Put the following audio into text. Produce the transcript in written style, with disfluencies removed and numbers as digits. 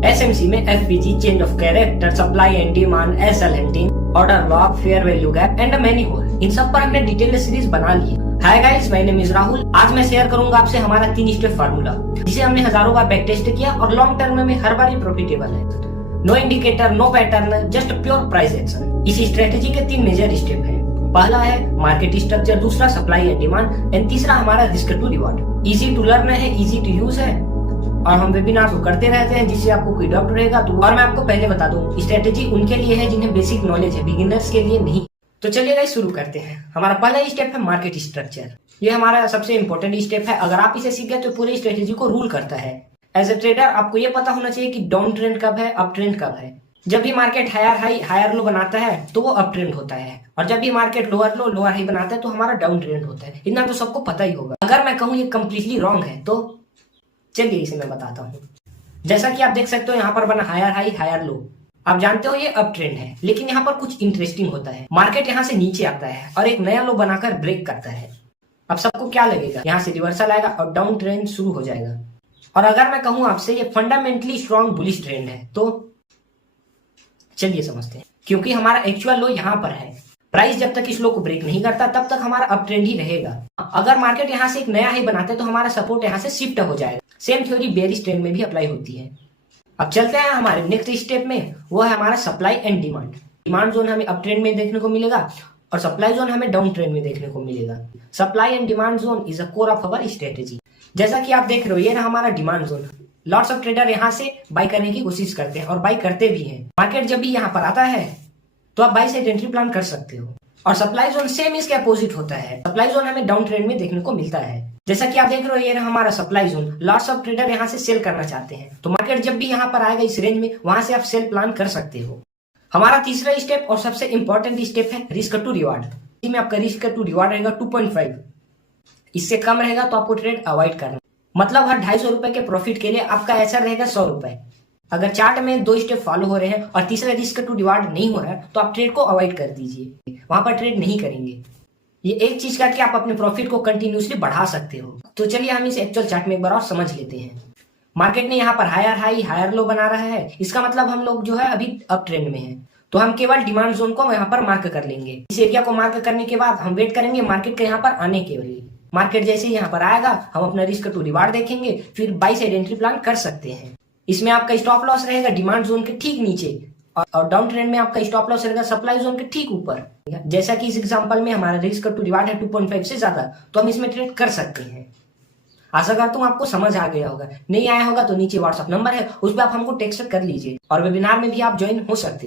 SMC में FBG, change of character, supply and demand, SL hunting, order block, fair value gap and many more, इन सब पर हमने detail series बना ली है। Hi guys, my name is Rahul. आज मैं शेयर करूंगा आपसे हमारा 3 स्टेप फार्मूला, जिसे हमने हजारों बार बैक टेस्ट किया और लॉन्ग टर्म में हर बार ही प्रॉफिटेबल है। No indicator, no pattern, just pure price action. इस स्ट्रेटेजी के 3 मेजर स्टेप हैं। पहला है मार्केट स्ट्रक्चर, दूसरा सप्लाई एंड डिमांड एंड तीसरा हमारा risk to reward. Easy to learn है, इजी टू यूज है और हम वेबिनार तो करते रहते हैं जिससे आपको कोई डाउट रहेगा तो। और मैं आपको पहले बता दूं, स्ट्रेटेजी उनके लिए है जिन्हें बेसिक नॉलेज है, बिगिनर्स के लिए नहीं। तो चलिए गाइस शुरू करते हैं। हमारा पहला स्टेप है मार्केट स्ट्रक्चर। ये हमारा सबसे इंपॉर्टेंट स्टेप है। अगर आप इसे सीख गए तो पूरी स्ट्रेटेजी को रूल करता है। एज ए ट्रेडर आपको ये पता होना चाहिए कि डाउन ट्रेंड कब है, अप ट्रेंड कब है। जब भी market higher high higher low बनाता है तो वो अप ट्रेंड होता है, और जब भी मार्केट लोअर लो लोअर हाई बनाता है तो हमारा डाउन ट्रेंड होता है। इतना तो सबको पता ही होगा। अगर मैं कहूँ ये कम्प्लीटली रॉन्ग है तो चलिए इसे मैं बताता हूँ। जैसा कि आप देख सकते हो यहाँ पर बना हायर हाई हायर लो। आप जानते हो ये अप ट्रेंड है, लेकिन यहाँ पर कुछ इंटरेस्टिंग होता है। मार्केट यहाँ से नीचे आता है और एक नया लो बनाकर ब्रेक करता है। अब सबको क्या लगेगा, यहाँ से रिवर्सल आएगा और डाउन ट्रेंड शुरू हो जाएगा। और अगर मैं कहूँ आपसे ये फंडामेंटली स्ट्रॉन्ग बुलिश ट्रेंड है तो चलिए समझते हैं। क्योंकि हमारा एक्चुअल लो यहाँ पर है। प्राइस जब तक इस लो को ब्रेक नहीं करता तब तक हमारा अप ट्रेंड ही रहेगा। अगर मार्केट यहाँ से एक नया हाई बनाता है तो हमारा सपोर्ट यहाँ से शिफ्ट हो जाएगा। सेम थ्योरी बेयरिश ट्रेंड में भी अप्लाई होती है। अब चलते हैं हमारे नेक्स्ट स्टेप में, वो है हमारा supply and demand. Demand zone हमें अप ट्रेंड में देखने को मिलेगा और सप्लाई जोन हमें डाउन ट्रेंड में देखने को मिलेगा। Supply and demand zone is a core of our strategy. जैसा कि आप देख रहे हो ये रहा हमारा demand zone. Lots of trader यहाँ से बाई करने की कोशिश करते हैं और बाई करते भी हैं। मार्केट जब भी यहाँ पर आता है तो आप बाई साइड एंट्री प्लान कर सकते हो। और सप्लाई जोन सेम इसके अपोजिट होता है। सप्लाई जोन हमें डाउन ट्रेंड में देखने को मिलता है। जैसा कि आप देख रहे हो ये रहा हमारा supply zone. Lots of trader यहाँ से सेल करना चाहते हैं, तो मार्केट जब भी यहाँ पर आएगा इस रेंज में, वहां से आप सेल प्लान कर सकते हो। हमारा तीसरा स्टेप और सबसे इंपॉर्टेंट स्टेप है रिस्क टू रिवार्ड। इसमें आपका रिस्क टू रिवार्ड रहेगा 2.5। इससे कम रहेगा तो आपको ट्रेड अवॉइड करना। मतलब हर 250 रुपए के प्रॉफिट के लिए आपका ऐसा रहेगा 100 रुपए। अगर चार्ट में 2 स्टेप फॉलो हो रहे हैं और तीसरा रिस्क टू रिवार्ड नहीं हो रहा है तो आप ट्रेड को अवॉइड कर दीजिए, वहां पर ट्रेड नहीं करेंगे। ये एक चीज करके आप अपने प्रॉफिट को कंटिन्यूसली बढ़ा सकते हो। तो चलिए हम इस एक्चुअल चार्ट में एक बार और समझ लेते हैं। मार्केट ने यहाँ पर हायर हाई हायर लो बना रहा है, इसका मतलब हम लोग जो है अभी अप ट्रेंड में है। तो हम केवल डिमांड जोन को यहाँ पर मार्क कर लेंगे। इस एरिया को मार्क करने के बाद हम वेट करेंगे मार्केट के यहाँ पर आने के लिए। मार्केट जैसे ही यहाँ पर आएगा हम अपना रिस्क टू रिवार्ड देखेंगे, फिर बाई साइड एंट्री प्लान कर सकते हैं। इसमें आपका स्टॉप लॉस रहेगा डिमांड जोन के ठीक नीचे और डाउन ट्रेंड में आपका स्टॉप लॉस रहेगा सप्लाई जोन के ठीक ऊपर। जैसा कि इस एग्जांपल में हमारा रिस्क टू रिवार्ड है 2.5 से ज्यादा, तो हम इसमें ट्रेड कर सकते हैं। आशा करता हूँ आपको समझ आ गया होगा। नहीं आया होगा तो नीचे व्हाट्सएप नंबर है, उस पर आप हमको टेक्स्ट कर लीजिए और वेबिनार में भी आप ज्वाइन हो सकते हो।